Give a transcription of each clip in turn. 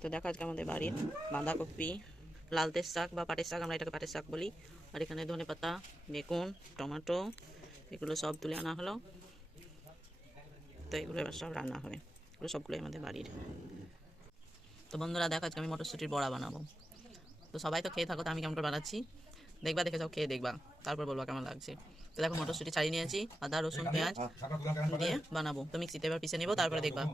তো দেখো আজকে আমাদের বাড়ির বাঁধাকপি, লালতের শাক বা পাটের শাক, আমরা এটাকে পাটের শাক বলি, আর এখানে ধনেপাতা, বেগুন, টমেটো এগুলো সব তুলে আনা হলো। তো এগুলো এবার সব রান্না হবে, এগুলো সবগুলোই আমাদের বাড়ির। তো বন্ধুরা দেখো আজকে আমি মটরশুঁটির বড়া বানাবো। তো সবাই তো খেয়ে থাকো, তো আমি কেমন করে বানাচ্ছি দেখবা, দেখে যাও, খেয়ে দেখবা, তারপর বলবা কেমন লাগছে। তো দেখো মটরশুঁটি ছাড়িয়ে নিয়েছি, আদা রসুন পেঁয়াজ দিয়ে বানাবো। তো মিক্সিতে এবার পিষে নিবো, তারপরে দেখবা।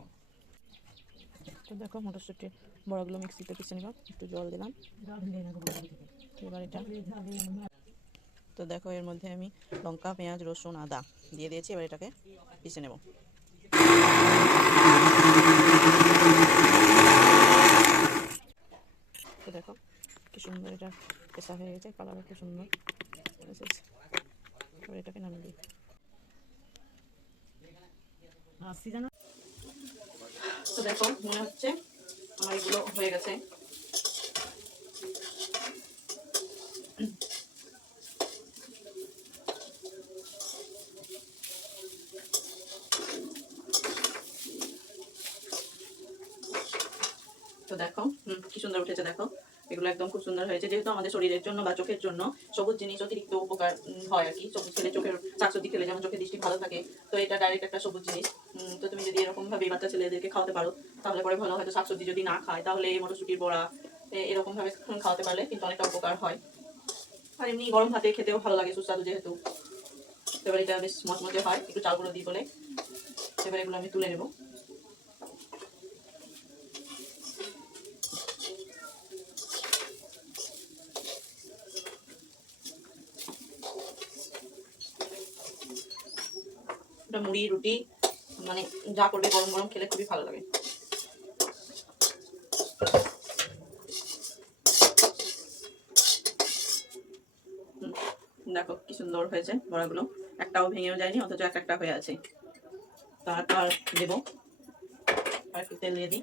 তো দেখো মটরশুঁটির বড়াগুলো মিক্সিতে পিষে নিব, একটু জল দিলাম এবার এটা। তো দেখো এর মধ্যে আমি লঙ্কা পেঁয়াজ রসুন আদা দিয়ে দিয়েছি, এবার এটাকে পিষে নেব। তো দেখো কি সুন্দর এটা পেশা হয়ে গেছে, কালারও খুব সুন্দর এসেছে। এবার এটাকে নামিয়ে দিই। তো দেখো মনে হচ্ছে আমার এগুলো হয়ে গেছে। তো দেখো কি সুন্দর উঠেছে, দেখো এগুলো একদম খুব সুন্দর হয়েছে। যেহেতু আমাদের শরীরের জন্য বা চোখের জন্য সবুজ জিনিস অতিরিক্ত উপকার হয় আর কি। সবুজ খেলে, চোখের শাকসবজি খেলে যেমন চোখের দৃষ্টি ভালো থাকে, তো এটা ডাইরেক্ট একটা সবুজ জিনিস। তো তুমি যদি এরকম ভাবে বাচ্চা ছেলেদেরকে খাওয়াতে পারো তাহলে পরে ভালো। হয়তো শাকসবজি যদি না খায় তাহলে এই মটরশুঁটির বড়া এরকম ভাবে খাওয়াতে পারলে কিন্তু অনেকটা উপকার হয়। আর এমনি গরম ভাতে খেতেও ভালো লাগে, সুস্বাদু যেহেতু। এবার এটা বেশ মচমচে হয় একটু চালগুলো দিই বলে। এবার এগুলো আমি তুলে নেবো। এটা মুড়ি রুটি মানে যা করবে গরম গরম খেলে খুবই ভালো লাগে। দেখো কি সুন্দর হয়েছে বড়াগুলো, একটাও ভেঙেও যায়নি, অথচ এক একটা হয়ে আছে। তারপর দেবো আর একটু তেল দিয়ে দিই।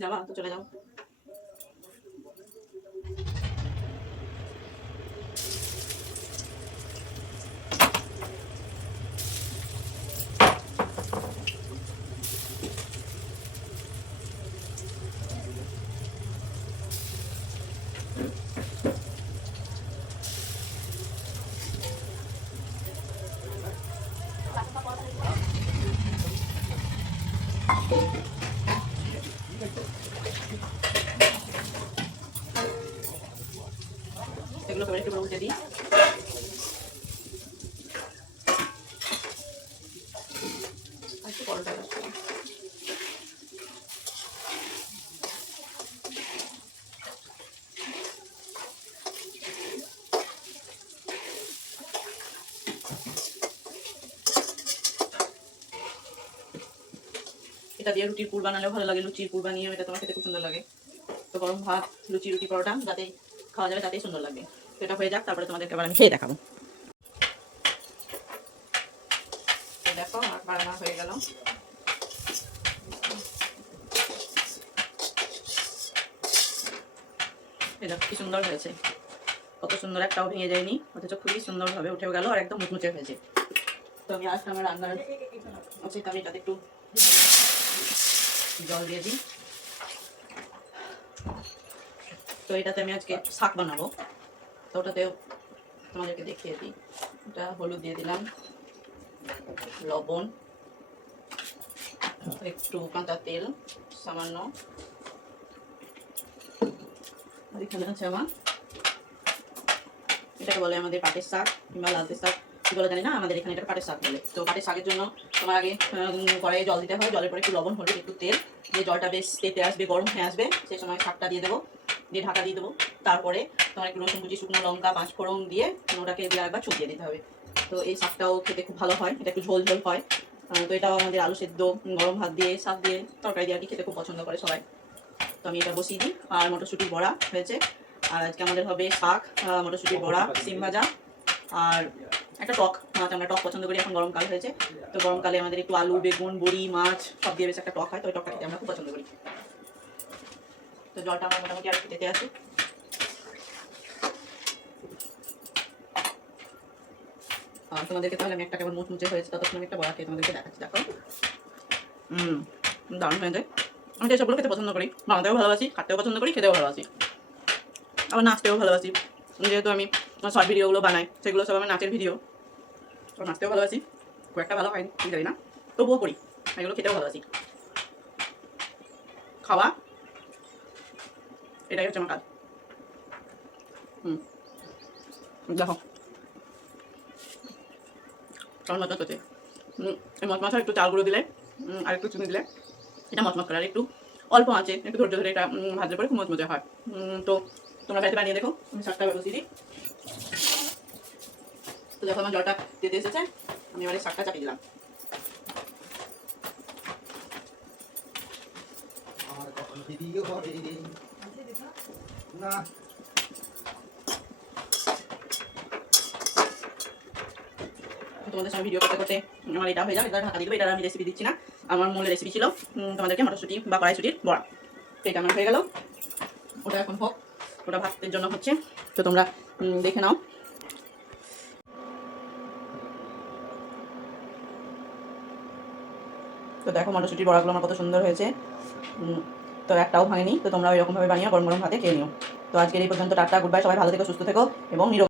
যাবা তো চলে যাও। এগুলো করে একটু উল্টে দিই। একটু পরোটা এটা দিয়ে রুটির পুর বানালেও ভালো লাগে, লুচির পুর বানিয়েও এটা তোমার খেতে খুব সুন্দর লাগে। তো গরম ভাত লুচি রুটি পরোটা যাতে খাওয়া যাবে তাতেই সুন্দর লাগবে। তো এটা হয়ে যাক, তারপরে তোমাদেরকে আবার আমি খেয়ে দেখাবো। তো দেখো আমার বানানো হয়ে গেল। এটা কি সুন্দর হয়েছে, কত সুন্দর, একটাও ভেঙে যায়নি, অথচ খুবই সুন্দর ভাবে উঠেও গেল আর একদম মুচমুচে হয়েছে। তো আমি আজকে আমার রান্নার আছে, তো আমি এটাতে একটু জল দিয়ে দিই। তো এটাতে আমি আজকে শাক বানাবো, তো ওটাতেও তোমাদেরকে দেখিয়ে দিই। এটা হলুদ দিয়ে দিলাম, লবণ, একটু কাঁচা তেল সামান্য, আর এখানে আছে আমার, এটাকে বলে আমাদের পাটের শাক কিংবা লালতের শাক, কি বলে জানি না, আমাদের এখানে এটা পাটের শাক বলে। তো পাটের শাকের জন্য তোমার আগে কড়াইয়ে জল দিতে হয়, জলের পরে একটু লবণ হলুদ একটু তেল দিয়ে জলটা বেশ পেতে আসবে, গরম হয়ে আসবে, সেই সময় শাকটা দিয়ে দেবো, দিয়ে ঢাকা দিয়ে দেবো। তারপরে তোমার একটু রসুন কুচি শুকনো লঙ্কা পাঁচফোড়ন দিয়ে ওটাকে দিয়ে একবার ছুটিয়ে দিতে হবে। তো এই শাকটাও খেতে খুব ভালো হয়, এটা একটু ঝোল ঝোল হয়। তো এটাও আমাদের আলু সেদ্ধ গরম ভাত দিয়ে শাক দিয়ে তরকারি দিয়ে আর কি খেতে খুব পছন্দ করে সবাই। তো আমি এটা বসিয়ে দিই। আর মটরশুঁটির বড়া হয়েছে, আর আজকে আমাদের হবে শাক, মটরশুঁটির বড়া, সিম ভাজা আর একটা টক মাছ। আমরা টক পছন্দ করি, এখন গরমকাল হয়েছে, তো গরমকালে আমাদের একটু আলু বেগুন বড়ি মাছ সব দিয়ে বেশ একটা টক হয়, তো ওই টকটা খেতে আমরা খুব পছন্দ করি। তো জলটা আমার মোটামুটি আর খেতে আসুক। আর তোমাদেরকে তাহলে আমি একটা কেমন মুচমুচে হয়েছে ততক্ষণ আমি একটা বড়া খেয়ে তোমাদেরকে দেখাচ্ছি। দেখো দারুণ হয়েছে। আমি তো এসবগুলো খেতে পছন্দ করি, বানাতেও ভালোবাসি, খাতেও পছন্দ করি, খেতেও ভালোবাসি, আবার নাচতেও ভালোবাসি। যেহেতু আমি শর্ট ভিডিওগুলো বানাই, সেগুলো সব আমার নাচের ভিডিও, তো নাচতেও ভালোবাসি। খুব একটা ভালো হয়নি ঠিক জানি না, তবুও করি। এগুলো খেতেও ভালোবাসি। খাওয়া এটাই হচ্ছে আমার কাজ। দেখো কেমন মচমচ করছে। এই মচমচা একটু চাল গুঁড়ো দিলে আর একটু চিনি দিলে এটা মচমচ করে, আর একটু অল্প আছে একটু ধৈর্য ধরে এটা ভাজলে পরে খুব মচমচে হয়। তো তোমরা বাড়িতে বানিয়ে দেখো। আমি শাকটা বসিয়ে দিই। তো দেখো আমার জলটা দিতে এসেছে, আমি এবারে শাকটা চাপিয়ে দিলাম। তোমাদের সঙ্গে ভিডিও করতে করতে আমার এটা হয়ে যাবে, এটা ঢাকা দিয়ে দেবো। এটা আমি রেসিপি দিচ্ছি না, আমার মূল রেসিপি ছিল তোমাদেরকে মটরশুঁটি বা কড়াইশুঁটির বড়া। তো এটা আমার হয়ে গেল, ওটা এখন হোক, ওটা ভাতের জন্য হচ্ছে। তো তোমরা দেখে নাও। তো দেখো মটরশুঁটির বড়াগুলো আমার কত সুন্দর হয়েছে, তো একটাও ভাঙেনি। তো তোমরা এরকমভাবে বানিয়ে গরম গরম ভাতে খেয়ে নিও। তো আজকের এই পর্যন্ত, টাটা, গুড বাই, সবাই ভালো থেকো, সুস্থ থেকো এবং নিরোগ।